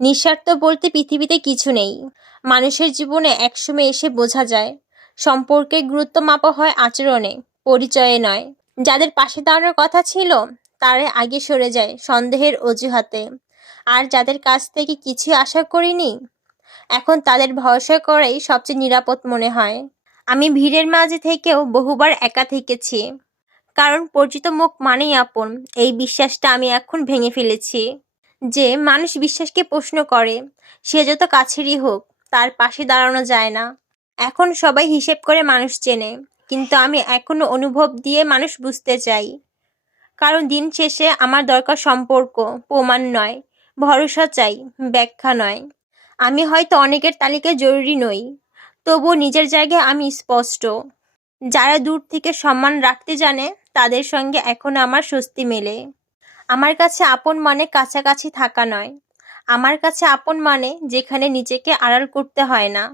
নিঃস্বার্থ বলতে পৃথিবীতে কিছু নেই। মানুষের জীবনে একসময় এসে বোঝা যায় সম্পর্কের গুরুত্ব মাপা হয় আচরণে, পরিচয়ে নয়। যাদের পাশে দাঁড়ানোর কথা ছিল তারা আগে সরে যায় সন্দেহের অজুহাতে, আর যাদের কাছ থেকে কিছু আশা করিনি এখন তাদের ভরসা করাই সবচেয়ে নিরাপদ মনে হয়। আমি ভিড়ের মাঝে থেকেও বহুবার একা থেকেছি, কারণ পরিচিত মুখ মানেই আপন। এই বিশ্বাসটা আমি এখন ভেঙে ফেলেছি যে মানুষ বিশ্বাসকে প্রশ্ন করে, সে যত কাছেরই হোক তার পাশে দাঁড়ানো যায় না। এখন সবাই হিসেব করে মানুষ চেনে, কিন্তু আমি এখনো অনুভব দিয়ে মানুষ বুঝতে চাই। কারণ দিন শেষে আমার দরকার সম্পর্ক, প্রমাণ নয়, ভরসা চাই, ব্যাখ্যা নয়। আমি হয়তো অনেকের তালিকায় জরুরি নই, তবুও নিজের জায়গায় আমি স্পষ্ট। যারা দূর থেকে সম্মান রাখতে জানে তাদের সঙ্গে এখন আমার স্বস্তি মেলে। আমার কাছে আপন মানে কাছাকাছি থাকা নয়, আমার কাছে আপন মানে যেখানে নিজেকে আড়াল করতে হয় না।